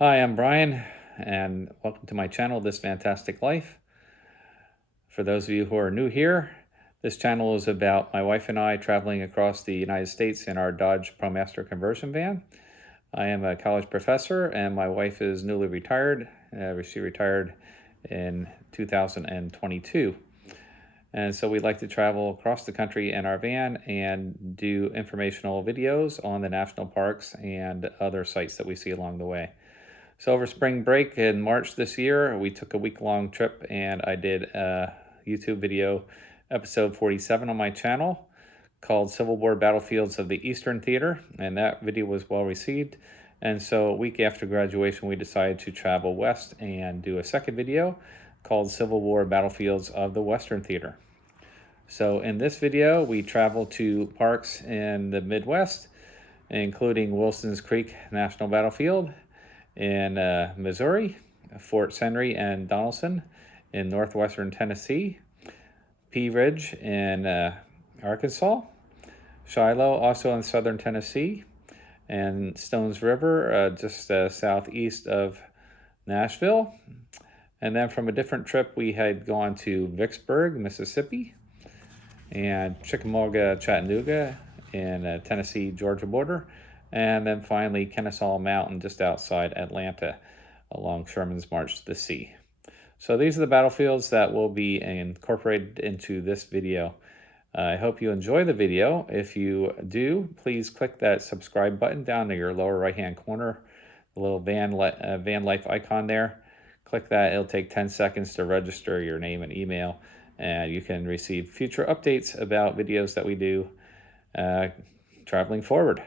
Hi, I'm Brian, and welcome to my channel, This Fantastic Life. For those of you who are new here, this channel is about my wife and I traveling across the United States in our Dodge Promaster conversion van. I am a college professor, and my wife is newly retired. She retired in 2022. And so we like to travel across the country in our van and do informational videos on the national parks and other sites that we see along the way. So over spring break in March this year, we took a week-long trip and I did a YouTube video, episode 47 on my channel, called Civil War Battlefields of the Eastern Theater, and that video was well received. And so a week after graduation, we decided to travel west and do a second video called Civil War Battlefields of the Western Theater. So in this video, we travel to parks in the Midwest, including Wilson's Creek National Battlefield in Missouri, Fort Henry and Donelson in northwestern Tennessee, Pea Ridge in Arkansas, Shiloh also in southern Tennessee, and Stones River just southeast of Nashville. And then from a different trip, we had gone to Vicksburg, Mississippi, and Chickamauga, Chattanooga in Tennessee-Georgia border, and then finally Kennesaw Mountain just outside Atlanta along Sherman's March to the Sea. So these are the battlefields that will be incorporated into this video. I hope you enjoy the video. If you do, please click that subscribe button down in your lower right hand corner, the little van life icon there. Click that. It'll take 10 seconds to register your name and email, and you can receive future updates about videos that we do traveling forward.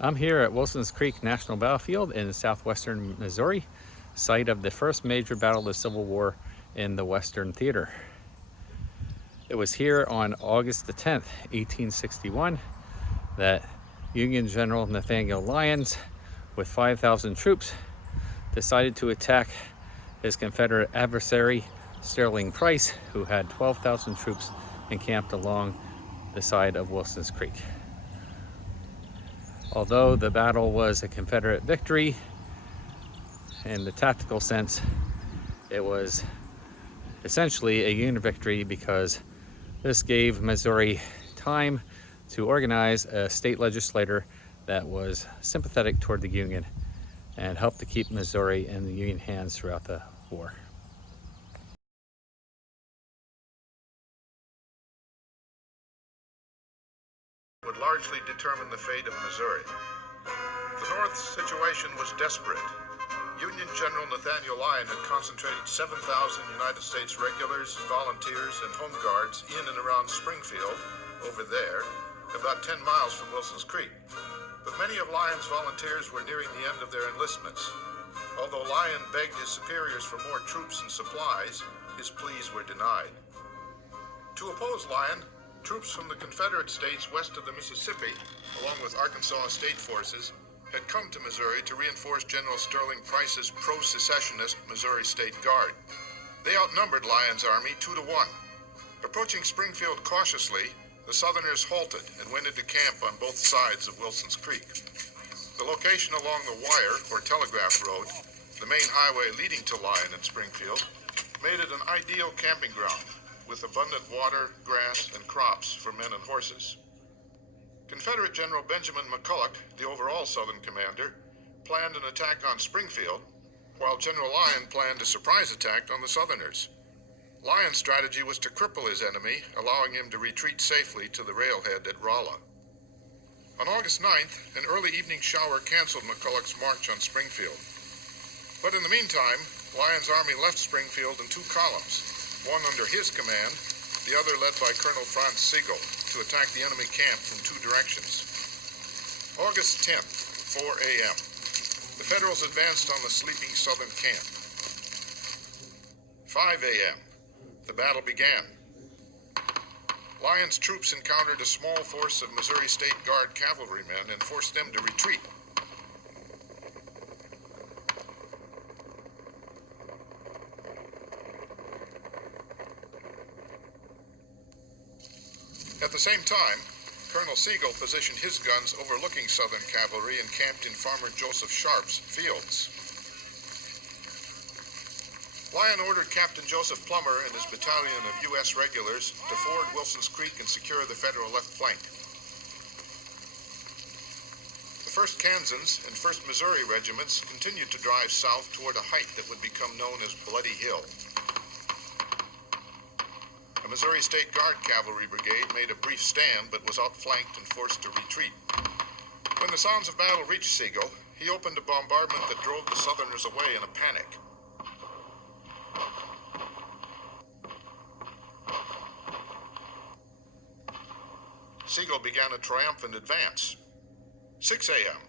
I'm here at Wilson's Creek National Battlefield in southwestern Missouri, site of the first major battle of the Civil War in the Western Theater. It was here on August the 10th, 1861, that Union General Nathaniel Lyons, with 5,000 troops, decided to attack his Confederate adversary, Sterling Price, who had 12,000 troops encamped along the side of Wilson's Creek. Although the battle was a Confederate victory, in the tactical sense, it was essentially a Union victory because this gave Missouri time to organize a state legislature that was sympathetic toward the Union and helped to keep Missouri in the Union hands throughout the war. Would largely determine the fate of Missouri. The North's situation was desperate. Union General Nathaniel Lyon had concentrated 7,000 United States regulars, volunteers, and home guards in and around Springfield, over there, about 10 miles from Wilson's Creek. But many of Lyon's volunteers were nearing the end of their enlistments. Although Lyon begged his superiors for more troops and supplies, his pleas were denied. To oppose Lyon, troops from the Confederate states west of the Mississippi, along with Arkansas state forces, had come to Missouri to reinforce General Sterling Price's pro-secessionist Missouri State Guard. They outnumbered Lyon's army 2-1. Approaching Springfield cautiously, the Southerners halted and went into camp on both sides of Wilson's Creek. The location along the Wire, or Telegraph Road, the main highway leading to Lyon and Springfield, made it an ideal camping ground, with abundant water, grass, and crops for men and horses. Confederate General Benjamin McCulloch, the overall Southern commander, planned an attack on Springfield, while General Lyon planned a surprise attack on the Southerners. Lyon's strategy was to cripple his enemy, allowing him to retreat safely to the railhead at Rolla. On August 9th, an early evening shower canceled McCulloch's march on Springfield. But in the meantime, Lyon's army left Springfield in 2 columns, one under his command, the other led by Colonel Franz Sigel, to attack the enemy camp from 2 directions. August 10th, 4 a.m. The Federals advanced on the sleeping Southern camp. 5 a.m. The battle began. Lyon's troops encountered a small force of Missouri State Guard cavalrymen and forced them to retreat. At the same time, Colonel Sigel positioned his guns overlooking Southern cavalry and camped in Farmer Joseph Sharp's fields. Lyon ordered Captain Joseph Plummer and his battalion of U.S. regulars to ford Wilson's Creek and secure the Federal left flank. The 1st Kansans and 1st Missouri regiments continued to drive south toward a height that would become known as Bloody Hill. The Missouri State Guard Cavalry Brigade made a brief stand but was outflanked and forced to retreat. When the sounds of battle reached Sigel, he opened a bombardment that drove the Southerners away in a panic. Sigel began a triumphant advance. 6 a.m.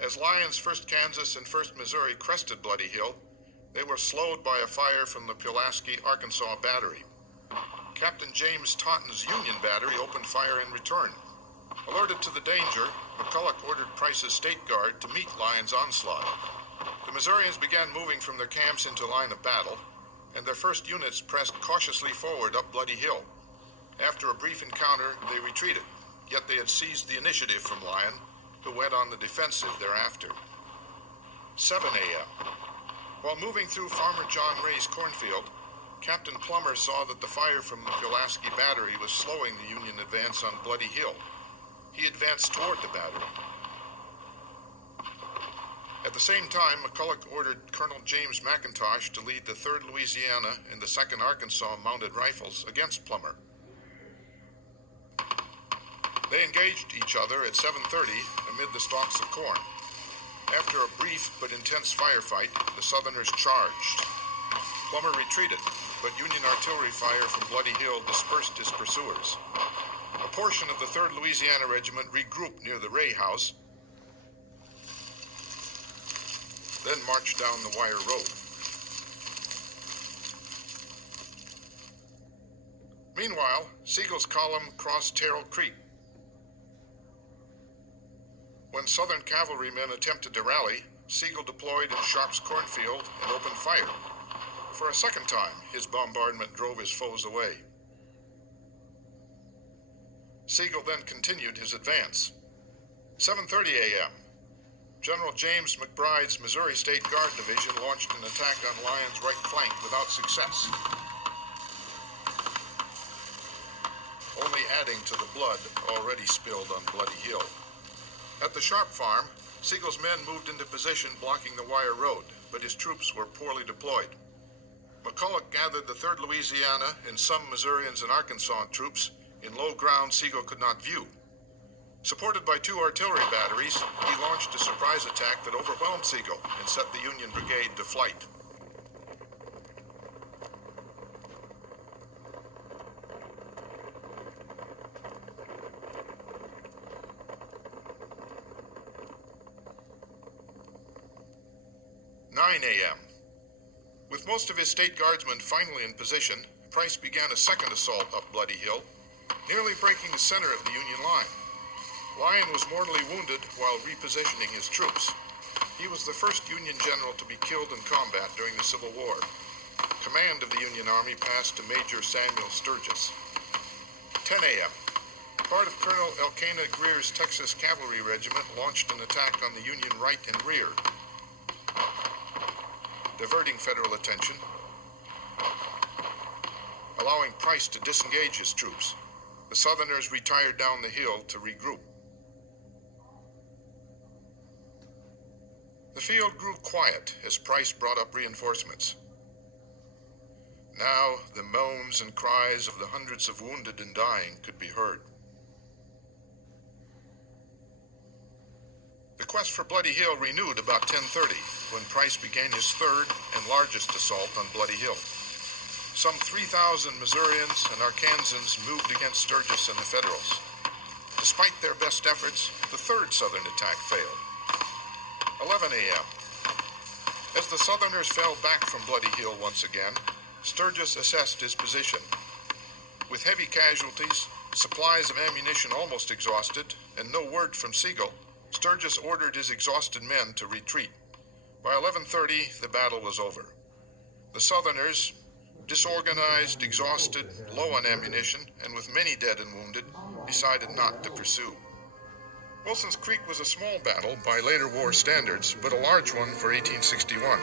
As Lyon's 1st Kansas and 1st Missouri crested Bloody Hill, they were slowed by a fire from the Pulaski, Arkansas battery. Captain James Taunton's Union battery opened fire in return. Alerted to the danger, McCulloch ordered Price's State Guard to meet Lyon's onslaught. The Missourians began moving from their camps into line of battle, and their 1st units pressed cautiously forward up Bloody Hill. After a brief encounter, they retreated, yet they had seized the initiative from Lyon, who went on the defensive thereafter. 7 a.m. While moving through Farmer John Ray's cornfield, Captain Plummer saw that the fire from the Pulaski battery was slowing the Union advance on Bloody Hill. He advanced toward the battery. At the same time, McCulloch ordered Colonel James McIntosh to lead the 3rd Louisiana and the 2nd Arkansas Mounted Rifles against Plummer. They engaged each other at 7:30 amid the stalks of corn. After a brief but intense firefight, the Southerners charged. Plummer retreated, but Union artillery fire from Bloody Hill dispersed his pursuers. A portion of the 3rd Louisiana Regiment regrouped near the Ray House, then marched down the Wire Road. Meanwhile, Sigel's column crossed Terrell Creek. When Southern cavalrymen attempted to rally, Sigel deployed in Sharp's cornfield and opened fire. For a second time, his bombardment drove his foes away. Sigel then continued his advance. 7:30 a.m. General James McBride's Missouri State Guard Division launched an attack on Lyon's right flank without success, only adding to the blood already spilled on Bloody Hill. At the Sharp farm, Sigel's men moved into position blocking the Wire Road, but his troops were poorly deployed. McCulloch gathered the 3rd Louisiana and some Missourians and Arkansas troops in low ground Sigel could not view. Supported by 2 artillery batteries, he launched a surprise attack that overwhelmed Sigel and set the Union Brigade to flight. A.m. With most of his state guardsmen finally in position, Price began a second assault up Bloody Hill, nearly breaking the center of the Union line. Lyon was mortally wounded while repositioning his troops. He was the first Union general to be killed in combat during the Civil War. Command of the Union Army passed to Major Samuel Sturgis. 10 a.m. Part of Colonel Elkanah Greer's Texas Cavalry Regiment launched an attack on the Union right and rear, diverting Federal attention, allowing Price to disengage his troops. The Southerners retired down the hill to regroup. The field grew quiet as Price brought up reinforcements. Now the moans and cries of the hundreds of wounded and dying could be heard. The quest for Bloody Hill renewed about 10:30 when Price began his 3rd and largest assault on Bloody Hill. Some 3,000 Missourians and Arkansans moved against Sturgis and the Federals. Despite their best efforts, the 3rd Southern attack failed. 11 a.m. As the Southerners fell back from Bloody Hill once again, Sturgis assessed his position. With heavy casualties, supplies of ammunition almost exhausted, and no word from Sigel, Sturgis ordered his exhausted men to retreat. By 11:30, the battle was over. The Southerners, Disorganized, exhausted, low on ammunition, and with many dead and wounded, decided not to pursue. Wilson's Creek was a small battle by later war standards, but a large one for 1861.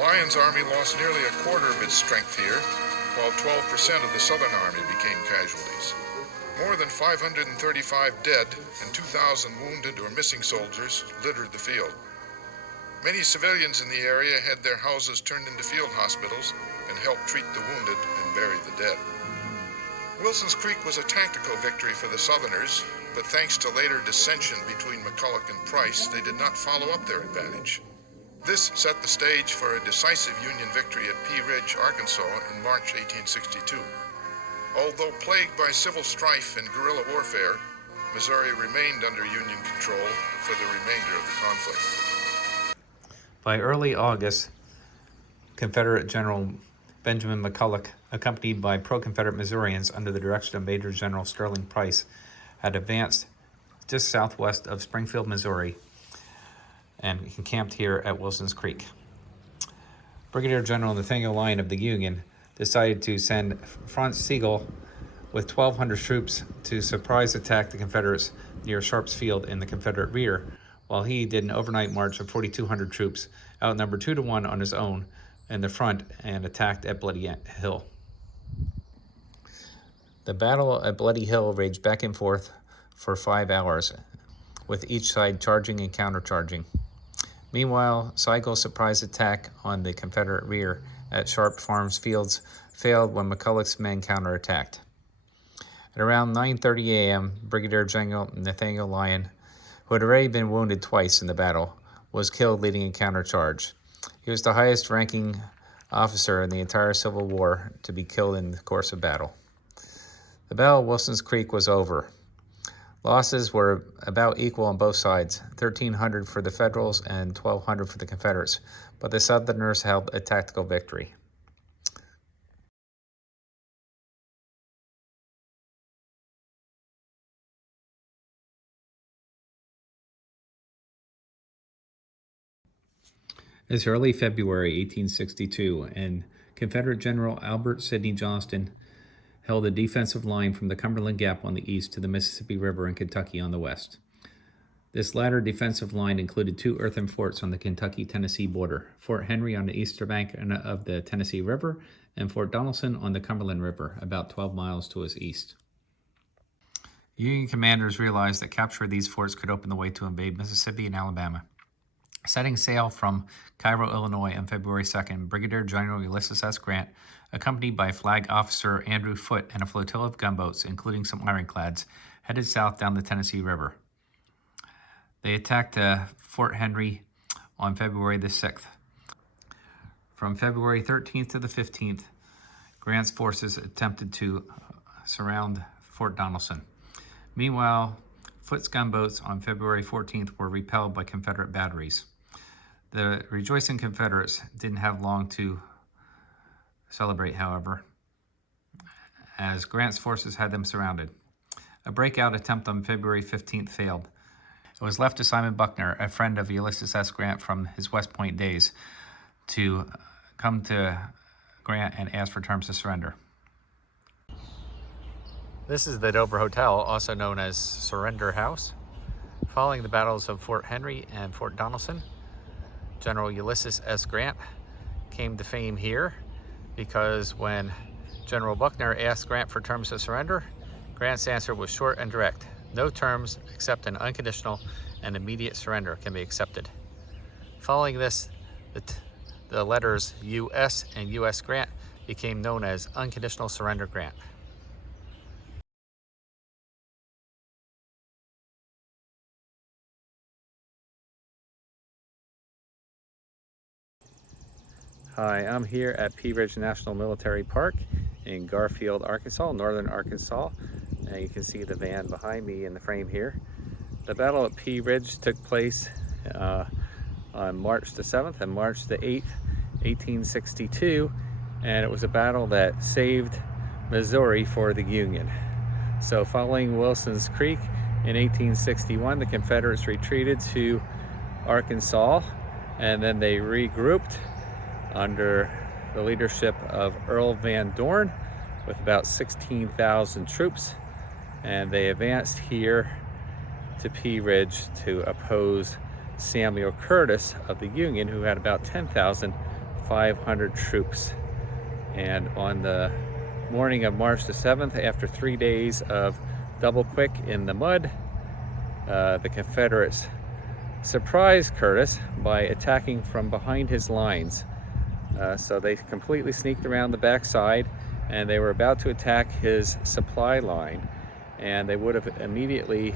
Lyon's army lost nearly a quarter of its strength here, while 12% of the Southern Army became casualties. More than 535 dead and 2,000 wounded or missing soldiers littered the field. Many civilians in the area had their houses turned into field hospitals and helped treat the wounded and bury the dead. Wilson's Creek was a tactical victory for the Southerners, but thanks to later dissension between McCulloch and Price, they did not follow up their advantage. This set the stage for a decisive Union victory at Pea Ridge, Arkansas in March 1862. Although plagued by civil strife and guerrilla warfare, Missouri remained under Union control for the remainder of the conflict. By early August, Confederate General Benjamin McCulloch, accompanied by pro-Confederate Missourians under the direction of Major General Sterling Price, had advanced just southwest of Springfield, Missouri, and encamped here at Wilson's Creek. Brigadier General Nathaniel Lyon of the Union decided to send Franz Sigel with 1,200 troops to surprise attack the Confederates near Sharp's Field in the Confederate rear, while he did an overnight march of 4,200 troops, outnumbered 2-1 on his own in the front, and attacked at Bloody Hill. The battle at Bloody Hill raged back and forth for 5 hours, with each side charging and countercharging. Meanwhile, Sigel's surprise attack on the Confederate rear at Sharp Farms Fields failed when McCulloch's men counterattacked. At around 9:30 a.m., Brigadier General Nathaniel Lyon, who had already been wounded twice in the battle, was killed leading a countercharge. He was the highest-ranking officer in the entire Civil War to be killed in the course of battle. The Battle of Wilson's Creek was over. Losses were about equal on both sides, 1,300 for the Federals and 1,200 for the Confederates, but the Southerners held a tactical victory. It's early February 1862, and Confederate General Albert Sidney Johnston held a defensive line from the Cumberland Gap on the east to the Mississippi River in Kentucky on the west. This latter defensive line included 2 earthen forts on the Kentucky-Tennessee border, Fort Henry on the eastern bank of the Tennessee River, and Fort Donelson on the Cumberland River, about 12 miles to its east. Union commanders realized that capture of these forts could open the way to invade Mississippi and Alabama. Setting sail from Cairo, Illinois on February 2nd, Brigadier General Ulysses S. Grant, accompanied by Flag Officer Andrew Foote and a flotilla of gunboats, including some ironclads, headed south down the Tennessee River. They attacked Fort Henry on February the 6th. From February 13th to the 15th, Grant's forces attempted to surround Fort Donelson. Meanwhile, Foote's gunboats on February 14th were repelled by Confederate batteries. The rejoicing Confederates didn't have long to celebrate, however, as Grant's forces had them surrounded. A breakout attempt on February 15th failed. It was left to Simon Buckner, a friend of Ulysses S. Grant from his West Point days, to come to Grant and ask for terms of surrender. This is the Dover Hotel, also known as Surrender House. Following the battles of Fort Henry and Fort Donelson, General Ulysses S. Grant came to fame here because when General Buckner asked Grant for terms of surrender, Grant's answer was short and direct. No terms except an unconditional and immediate surrender can be accepted. Following this, the letters U.S. and U.S. Grant became known as Unconditional Surrender Grant. Hi, I'm here at Pea Ridge National Military Park in Garfield, Arkansas, northern Arkansas. And you can see the van behind me in the frame here. The Battle at Pea Ridge took place on March the 7th and March the 8th, 1862, and it was a battle that saved Missouri for the Union. So following Wilson's Creek in 1861, the Confederates retreated to Arkansas, and then they regrouped under the leadership of Earl Van Dorn with about 16,000 troops, and they advanced here to Pea Ridge to oppose Samuel Curtis of the Union, who had about 10,500 troops. And on the morning of March the 7th, after 3 days of double quick in the mud, the Confederates surprised Curtis by attacking from behind his lines. So they completely sneaked around the backside, and they were about to attack his supply line, and they would have immediately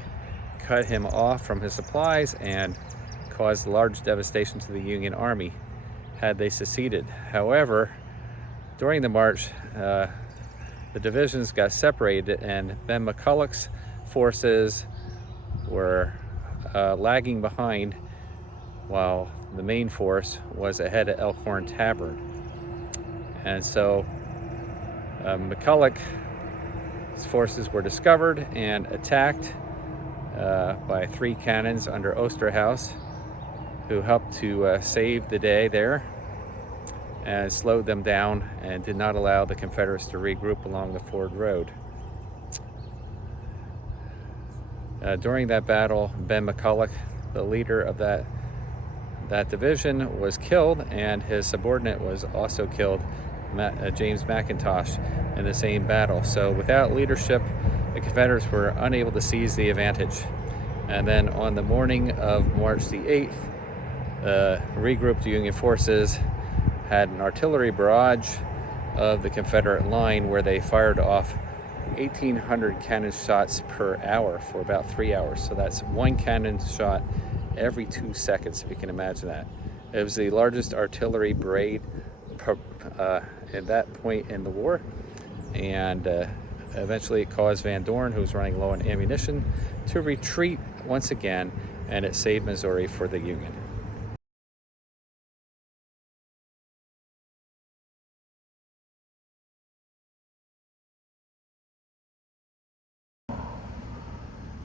cut him off from his supplies and caused large devastation to the Union Army had they succeeded. However, during the march, the divisions got separated, and Ben McCulloch's forces were lagging behind, while the main force was ahead at Elkhorn Tavern. And so McCulloch's forces were discovered and attacked by 3 cannons under Osterhaus, who helped to save the day there and slowed them down and did not allow the Confederates to regroup along the Ford Road. During that battle, Ben McCulloch, the leader of that division, was killed, and his subordinate was also killed, James McIntosh, in the same battle. So without leadership, the Confederates were unable to seize the advantage. And then on the morning of March the 8th, the regrouped Union forces had an artillery barrage of the Confederate line, where they fired off 1,800 cannon shots per hour for about 3 hours. So that's 1 cannon shot every 2 seconds, if you can imagine that. It was the largest artillery parade at that point in the war, and eventually it caused Van Dorn, who was running low on ammunition, to retreat once again, and it saved Missouri for the Union.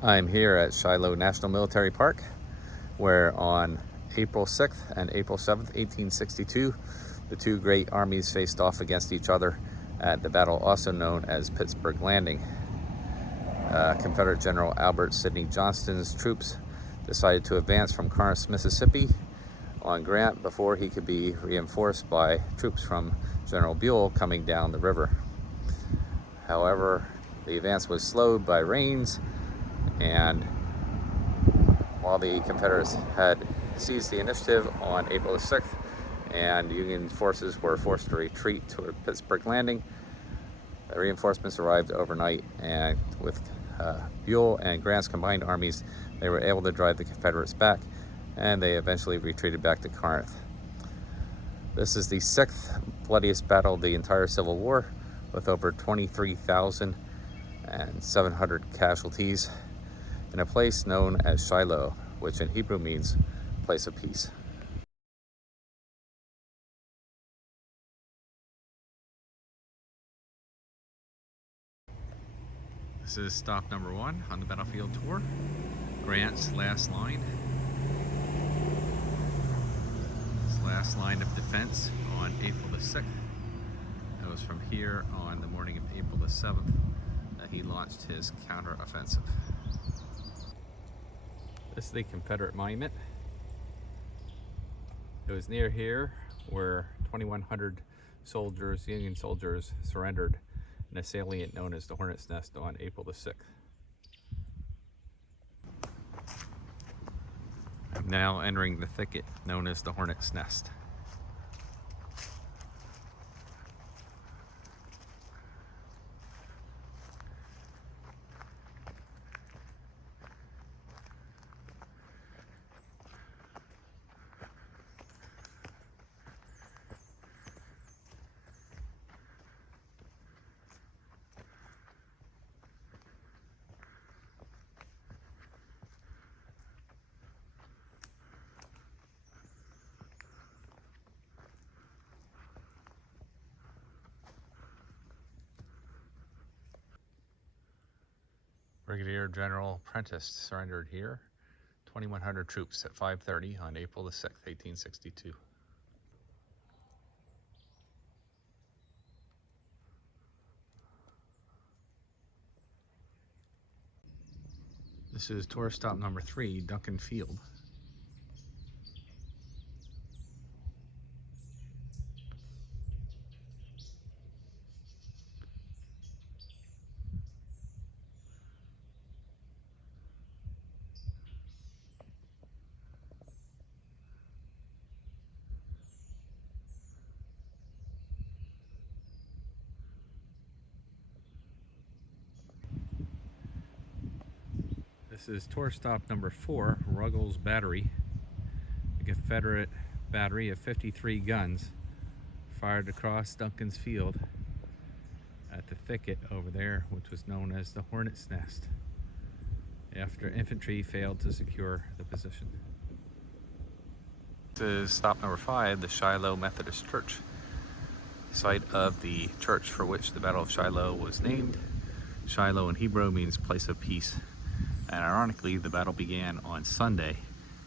I'm here at Shiloh National Military Park, where on April 6th and April 7th, 1862, the 2 great armies faced off against each other at the battle also known as Pittsburg Landing. Confederate General Albert Sidney Johnston's troops decided to advance from Corinth, Mississippi on Grant before he could be reinforced by troops from General Buell coming down the river. However, the advance was slowed by rains, and while the Confederates had seized the initiative on April the 6th, and Union forces were forced to retreat toward Pittsburg Landing, the reinforcements arrived overnight, and with Buell and Grant's combined armies, they were able to drive the Confederates back, and they eventually retreated back to Corinth. This is the 6th bloodiest battle of the entire Civil War, with over 23,700 casualties, in a place known as Shiloh, which in Hebrew means place of peace. This is stop number 1 on the battlefield tour, Grant's last line. His last line of defense on April the 6th. It was from here on the morning of April the 7th that he launched his counteroffensive. This is the Confederate monument. It was near here where 2,100 soldiers, Union soldiers, surrendered in a salient known as the Hornet's Nest on April the 6th. I'm now entering the thicket known as the Hornet's Nest. Brigadier General Prentice surrendered here, 2,100 troops at 5:30 on April the 6th, 1862. This is tour stop number 3, Duncan Field. This is tour stop number 4, Ruggles Battery, a Confederate battery of 53 guns fired across Duncan's Field at the thicket over there, which was known as the Hornet's Nest, after infantry failed to secure the position. This is stop number 5, the Shiloh Methodist Church, site of the church for which the Battle of Shiloh was named. Shiloh in Hebrew means place of peace. And ironically, the battle began on Sunday,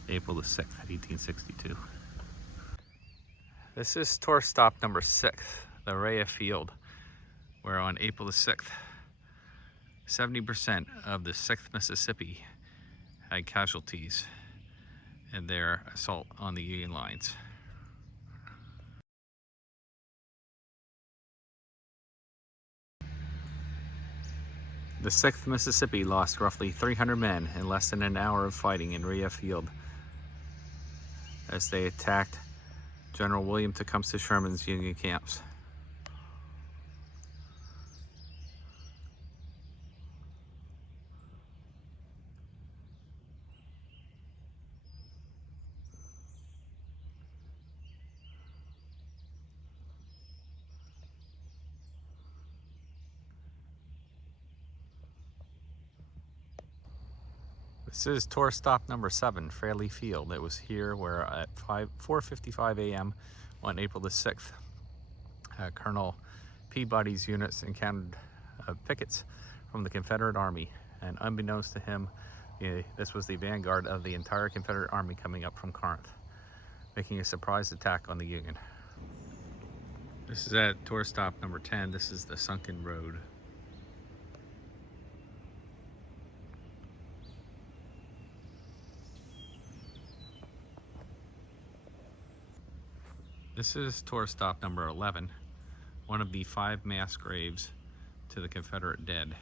April the 6th, 1862. This is tour stop number 6, the Rhea Field, where on April the 6th, 70% of the 6th Mississippi had casualties in their assault on the Union lines. The 6th Mississippi lost roughly 300 men in less than an hour of fighting in Rhea Field as they attacked General William Tecumseh Sherman's Union camps. This is tour stop number 7, Fraley Field. It was here where at 4:55 a.m. on April the 6th, Colonel Peabody's units encountered pickets from the Confederate Army, and unbeknownst to him, this was the vanguard of the entire Confederate Army coming up from Corinth, making a surprise attack on the Union. This is at tour stop number 10. This is the Sunken Road. This is tour stop number 11, one of the 5 mass graves to the Confederate dead.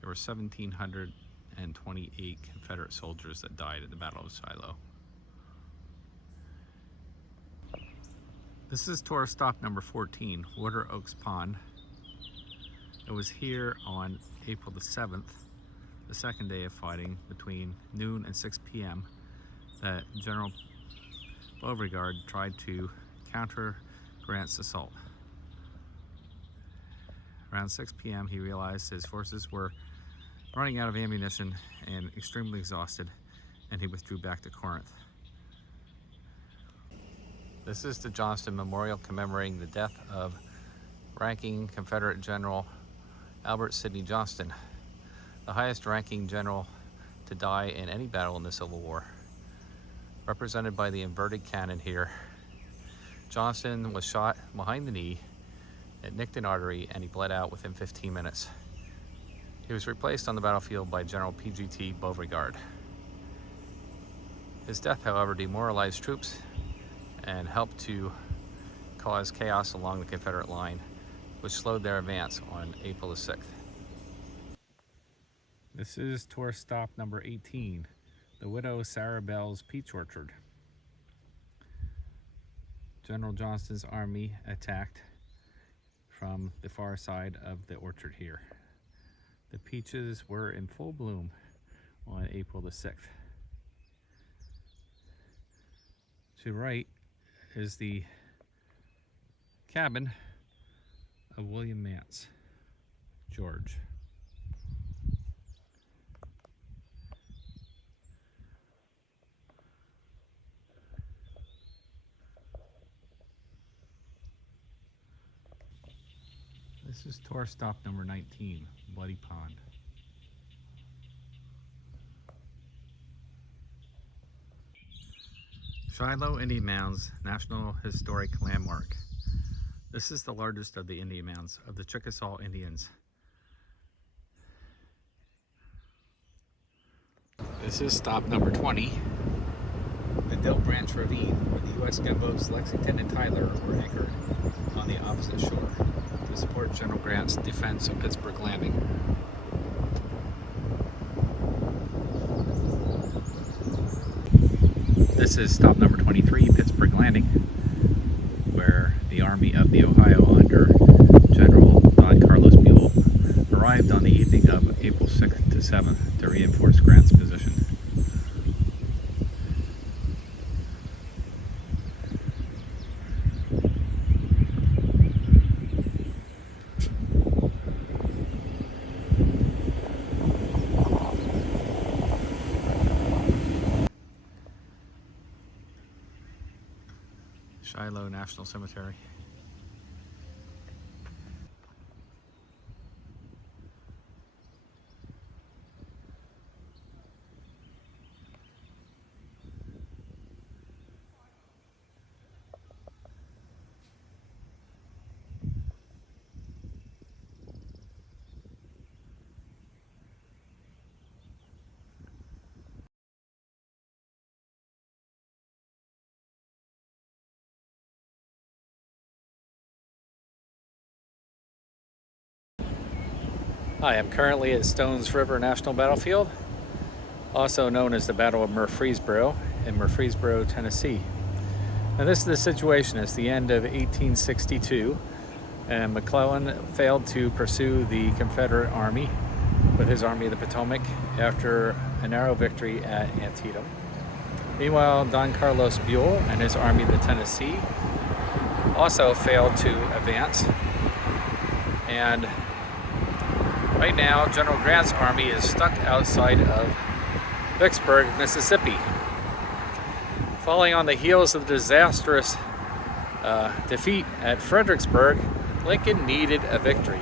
There were 1,728 Confederate soldiers that died at the Battle of Shiloh. This is tour stop number 14, Water Oaks Pond. It was here on April the 7th, the second day of fighting, between noon and 6 p.m. that General Beauregard tried to counter Grant's assault. Around 6 p.m. he realized his forces were running out of ammunition and extremely exhausted, and he withdrew back to Corinth. This is the Johnston Memorial commemorating the death of ranking Confederate General Albert Sidney Johnston, the highest ranking general to die in any battle in the Civil War. Represented by the inverted cannon here, Johnston was shot behind the knee, it nicked an artery, and he bled out within 15 minutes. He was replaced on the battlefield by General P.G.T. Beauregard. His death, however, demoralized troops and helped to cause chaos along the Confederate line, which slowed their advance on April the 6th. This is tour stop number 18, the Widow Sarah Bell's Peach Orchard. General Johnston's army attacked from the far side of the orchard here. The peaches were in full bloom on April the 6th. To the right is the cabin of William Mance, George. This is tour stop number 19, Bloody Pond. Shiloh Indian Mounds, National Historic Landmark. This is the largest of the Indian mounds of the Chickasaw Indians. This is stop number 20, the Del Branch Ravine, where the U.S. gunboats Lexington and Tyler were anchored on the opposite shore to support General Grant's defense of Pittsburg Landing. This is stop number 23, Pittsburg Landing, where the Army of the Ohio under General Don Carlos Buell arrived on the evening of April 6th to 7th to reinforce Grant's position. Shiloh National Cemetery. Hi, I'm currently at Stones River National Battlefield, also known as the Battle of Murfreesboro in Murfreesboro, Tennessee. Now this is the situation. It's the end of 1862, and McClellan failed to pursue the Confederate Army with his Army of the Potomac after a narrow victory at Antietam. Meanwhile, Don Carlos Buell and his Army of the Tennessee also failed to advance, and right now, General Grant's army is stuck outside of Vicksburg, Mississippi. Following on the heels of the disastrous defeat at Fredericksburg, Lincoln needed a victory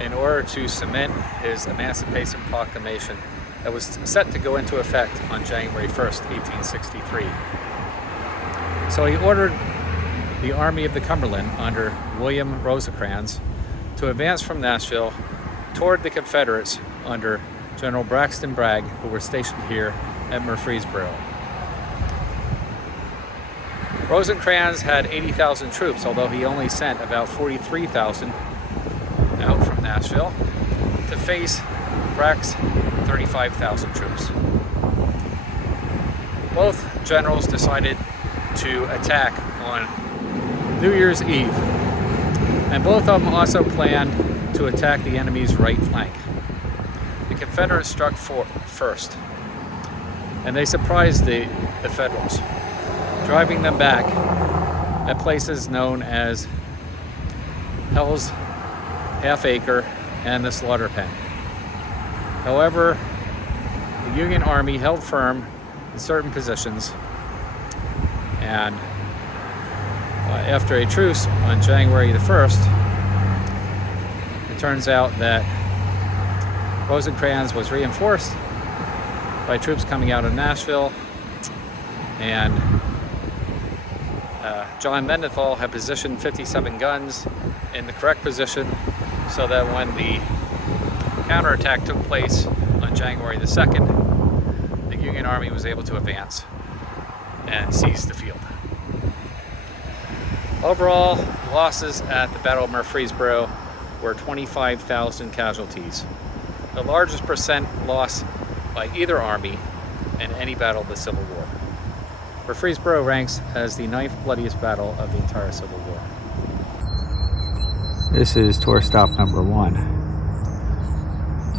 in order to cement his Emancipation Proclamation that was set to go into effect on January 1st, 1863. So he ordered the Army of the Cumberland under William Rosecrans to advance from Nashville toward the Confederates under General Braxton Bragg, who were stationed here at Murfreesboro. Rosecrans had 80,000 troops, although he only sent about 43,000 out from Nashville to face Bragg's 35,000 troops. Both generals decided to attack on New Year's Eve, and both of them also planned to attack the enemy's right flank. The Confederates struck first, and they surprised the Federals, driving them back at places known as Hell's Half Acre and the Slaughter Pen. However, the Union Army held firm in certain positions, and after a truce on January the 1st, it turns out that Rosecrans was reinforced by troops coming out of Nashville, and John Mendenhall had positioned 57 guns in the correct position so that when the counterattack took place on January the 2nd, the Union Army was able to advance and seize the field. Overall, losses at the Battle of Murfreesboro were 25,000 casualties, the largest percent loss by either army in any battle of the Civil War. Murfreesboro ranks as the 9th bloodiest battle of the entire Civil War. This is tour stop number 1,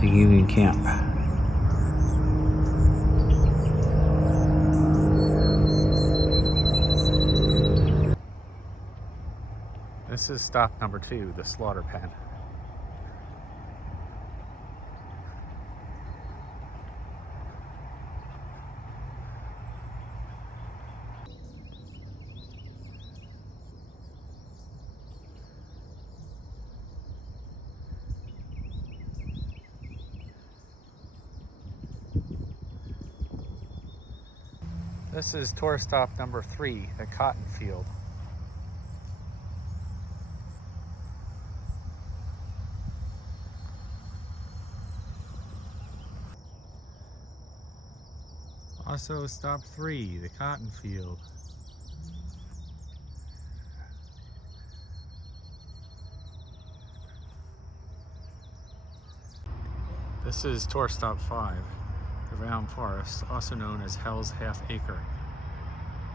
the Union Camp. This is stop number 2, the Slaughter Pen. This is tour stop number 3, the Cotton Field. Also, stop 3, the cotton field. This is tour stop 5, the Round Forest, also known as Hell's Half Acre.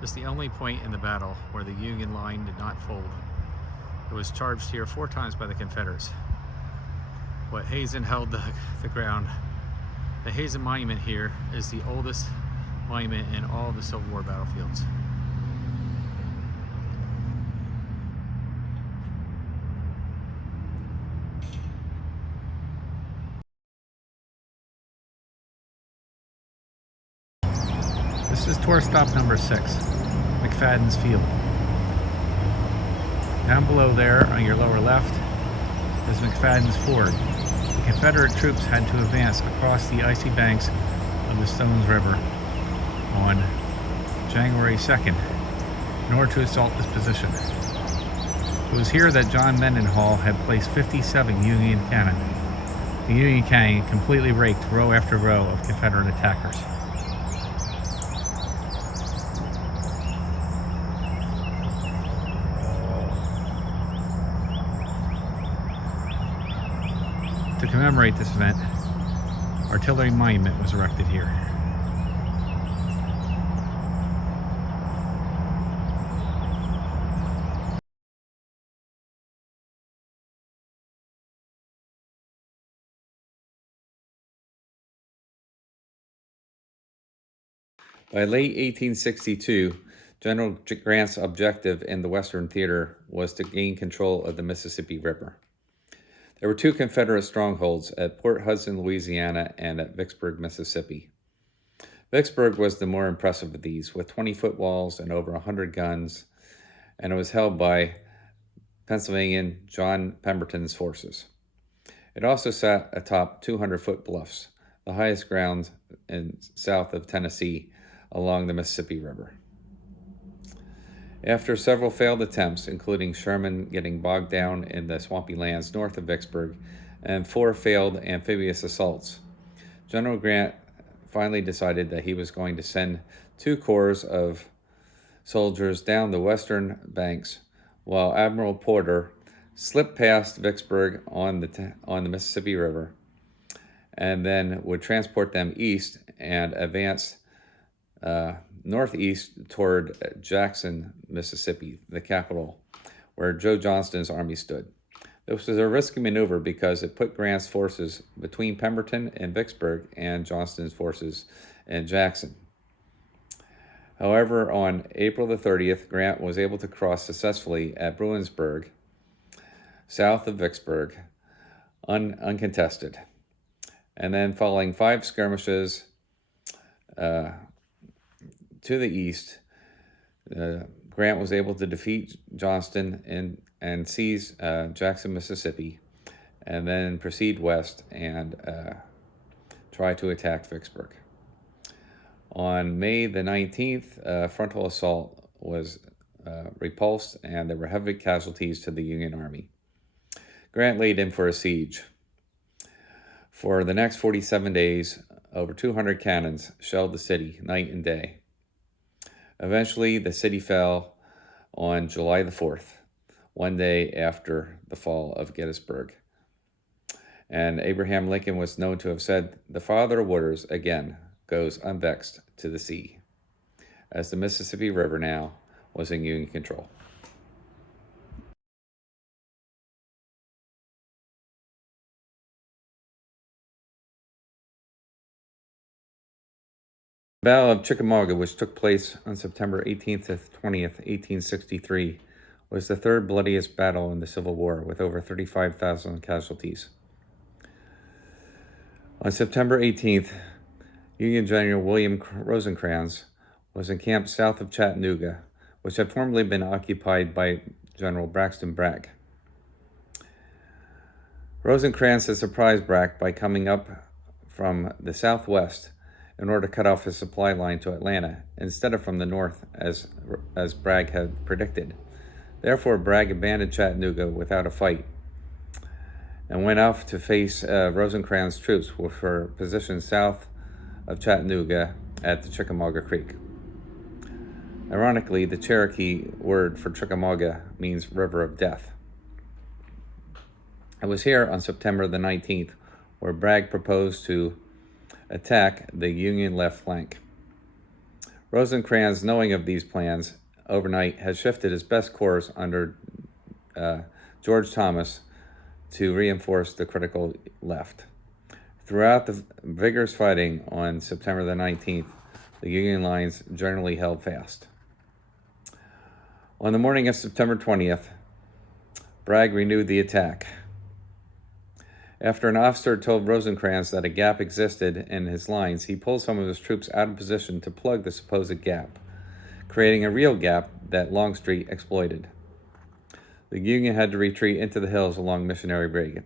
This is the only point in the battle where the Union line did not fold. It was charged here 4 times by the Confederates. What Hazen held the ground. The Hazen Monument here is the oldest monument in all the Civil War battlefields. This is tour stop number 6, McFadden's Field. Down below there on your lower left is McFadden's Ford. The Confederate troops had to advance across the icy banks of the Stones River on January 2nd in order to assault this position. It was here that John Mendenhall had placed 57 Union cannon. The Union cannon completely raked row after row of Confederate attackers. To commemorate this event, artillery monument was erected here. By late 1862, General Grant's objective in the Western Theater was to gain control of the Mississippi River. There were 2 Confederate strongholds at Port Hudson, Louisiana, and at Vicksburg, Mississippi. Vicksburg was the more impressive of these, with 20-foot walls and over 100 guns, and it was held by Pennsylvanian John Pemberton's forces. It also sat atop 200-foot bluffs, the highest ground in south of Tennessee along the Mississippi River. After several failed attempts, including Sherman getting bogged down in the swampy lands north of Vicksburg, and 4 failed amphibious assaults, General Grant finally decided that he was going to send 2 corps of soldiers down the western banks, while Admiral Porter slipped past Vicksburg on the Mississippi River, and then would transport them east and advance northeast toward Jackson, Mississippi, the capital, where Joe Johnston's army stood. This was a risky maneuver because it put Grant's forces between Pemberton and Vicksburg and Johnston's forces in Jackson. However, on April the 30th, Grant was able to cross successfully at Bruinsburg, south of Vicksburg, uncontested. And then following 5 skirmishes to the east, Grant was able to defeat Johnston and seize Jackson, Mississippi, and then proceed west and try to attack Vicksburg. On May the 19th, a frontal assault was repulsed, and there were heavy casualties to the Union Army. Grant laid in for a siege. For the next 47 days, over 200 cannons shelled the city night and day. Eventually, the city fell on July the 4th, one day after the fall of Gettysburg. And Abraham Lincoln was known to have said, "The Father of waters, again, goes unvexed to the sea," as the Mississippi River now was in Union control. The Battle of Chickamauga, which took place on September 18th to 20th, 1863, was the 3rd bloodiest battle in the Civil War, with over 35,000 casualties. On September 18th, Union General William Rosecrans was encamped south of Chattanooga, which had formerly been occupied by General Braxton Bragg. Rosecrans had surprised Bragg by coming up from the southwest in order to cut off his supply line to Atlanta, instead of from the north, as Bragg had predicted. Therefore, Bragg abandoned Chattanooga without a fight and went off to face Rosecrans' troops, which were positioned south of Chattanooga at the Chickamauga Creek. Ironically, the Cherokee word for Chickamauga means river of death. It was here on September the 19th where Bragg proposed to attack the Union left flank. Rosecrans, knowing of these plans, overnight had shifted his best course under George Thomas to reinforce the critical left. Throughout the vigorous fighting on September the 19th, the Union lines generally held fast. On the morning of September 20th, Bragg renewed the attack. After an officer told Rosecrans that a gap existed in his lines, he pulled some of his troops out of position to plug the supposed gap, creating a real gap that Longstreet exploited. The Union had to retreat into the hills along Missionary Bridge.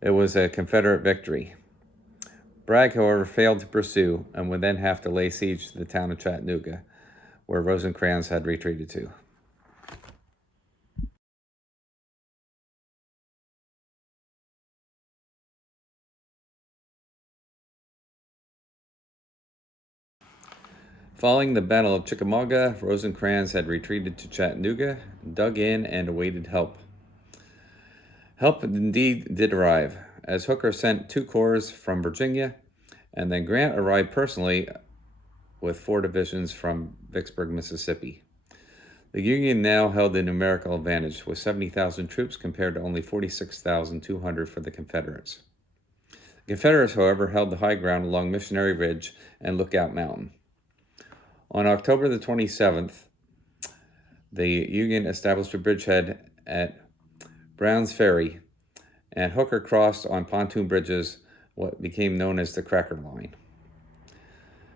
It was a Confederate victory. Bragg, however, failed to pursue and would then have to lay siege to the town of Chattanooga, where Rosecrans had retreated to. Following the Battle of Chickamauga, Rosecrans had retreated to Chattanooga, dug in, and awaited help. Help indeed did arrive, as Hooker sent 2 corps from Virginia, and then Grant arrived personally with 4 divisions from Vicksburg, Mississippi. The Union now held the numerical advantage, with 70,000 troops compared to only 46,200 for the Confederates. The Confederates, however, held the high ground along Missionary Ridge and Lookout Mountain. On October the 27th, the Union established a bridgehead at Brown's Ferry, and Hooker crossed on pontoon bridges what became known as the Cracker Line.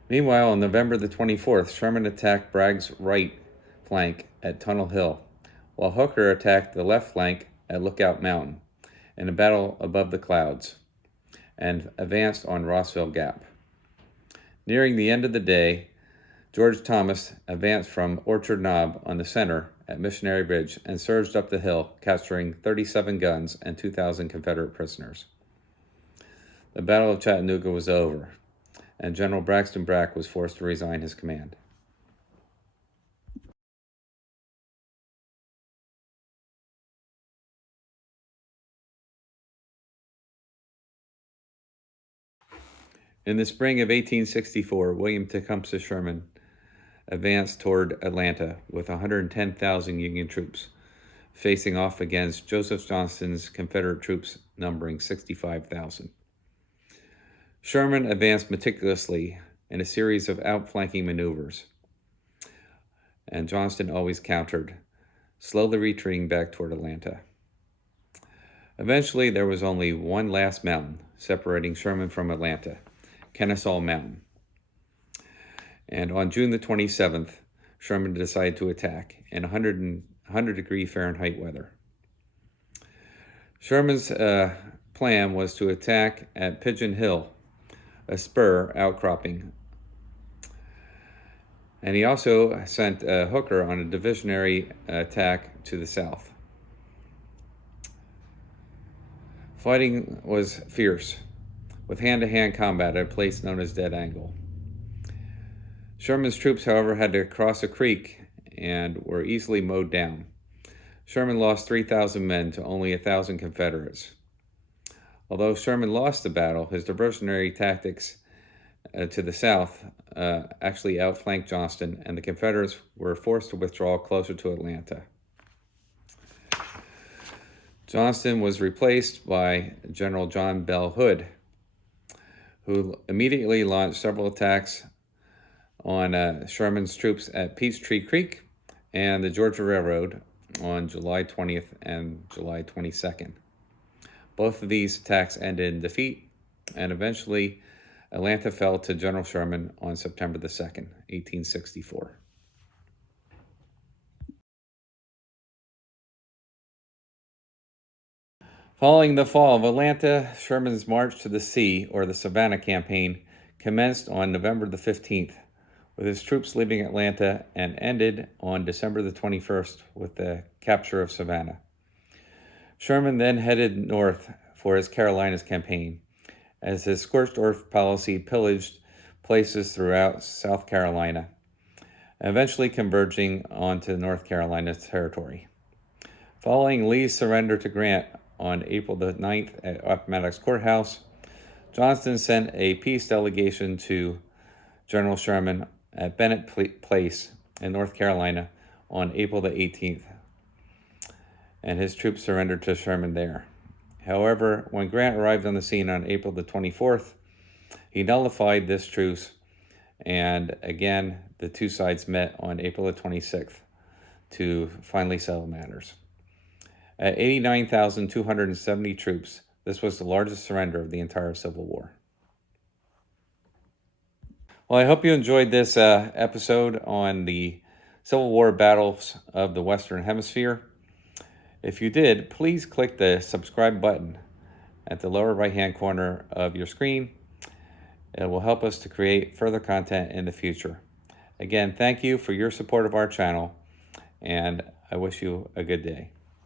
Meanwhile, on November the 24th, Sherman attacked Bragg's right flank at Tunnel Hill, while Hooker attacked the left flank at Lookout Mountain in a battle above the clouds, and advanced on Rossville Gap. Nearing the end of the day, George Thomas advanced from Orchard Knob on the center at Missionary Ridge and surged up the hill, capturing 37 guns and 2,000 Confederate prisoners. The Battle of Chattanooga was over, and General Braxton Bragg was forced to resign his command. In the spring of 1864, William Tecumseh Sherman advanced toward Atlanta with 110,000 Union troops, facing off against Joseph Johnston's Confederate troops numbering 65,000. Sherman advanced meticulously in a series of outflanking maneuvers, and Johnston always countered, slowly retreating back toward Atlanta. Eventually, there was only one last mountain separating Sherman from Atlanta, Kennesaw Mountain. And on June the 27th, Sherman decided to attack in 100-degree Fahrenheit weather. Sherman's plan was to attack at Pigeon Hill, a spur outcropping. And he also sent Hooker on a divisionary attack to the south. Fighting was fierce, with hand-to-hand combat at a place known as Dead Angle. Sherman's troops, however, had to cross a creek and were easily mowed down. Sherman lost 3,000 men to only 1,000 Confederates. Although Sherman lost the battle, his diversionary tactics to the south actually outflanked Johnston, and the Confederates were forced to withdraw closer to Atlanta. Johnston was replaced by General John Bell Hood, who immediately launched several attacks on Sherman's troops at Peachtree Creek and the Georgia Railroad on July 20th and July 22nd. Both of these attacks ended in defeat, and eventually Atlanta fell to General Sherman on September the 2nd, 1864. Following the fall of Atlanta, Sherman's march to the sea, or the Savannah Campaign, commenced on November the 15th, with his troops leaving Atlanta, and ended on December the 21st with the capture of Savannah. Sherman then headed north for his Carolinas campaign, as his scorched earth policy pillaged places throughout South Carolina, eventually converging onto North Carolina territory. Following Lee's surrender to Grant on April the 9th at Appomattox Courthouse, Johnston sent a peace delegation to General Sherman at Bennett Place in North Carolina on April the 18th, and his troops surrendered to Sherman there. However, when Grant arrived on the scene on April the 24th, he nullified this truce, and again, the two sides met on April the 26th to finally settle matters. At 89,270 troops, this was the largest surrender of the entire Civil War. Well, I hope you enjoyed this episode on the Civil War battles of the Western Hemisphere. If you did, please click the subscribe button at the lower right-hand corner of your screen. It will help us to create further content in the future. Again, thank you for your support of our channel, and I wish you a good day.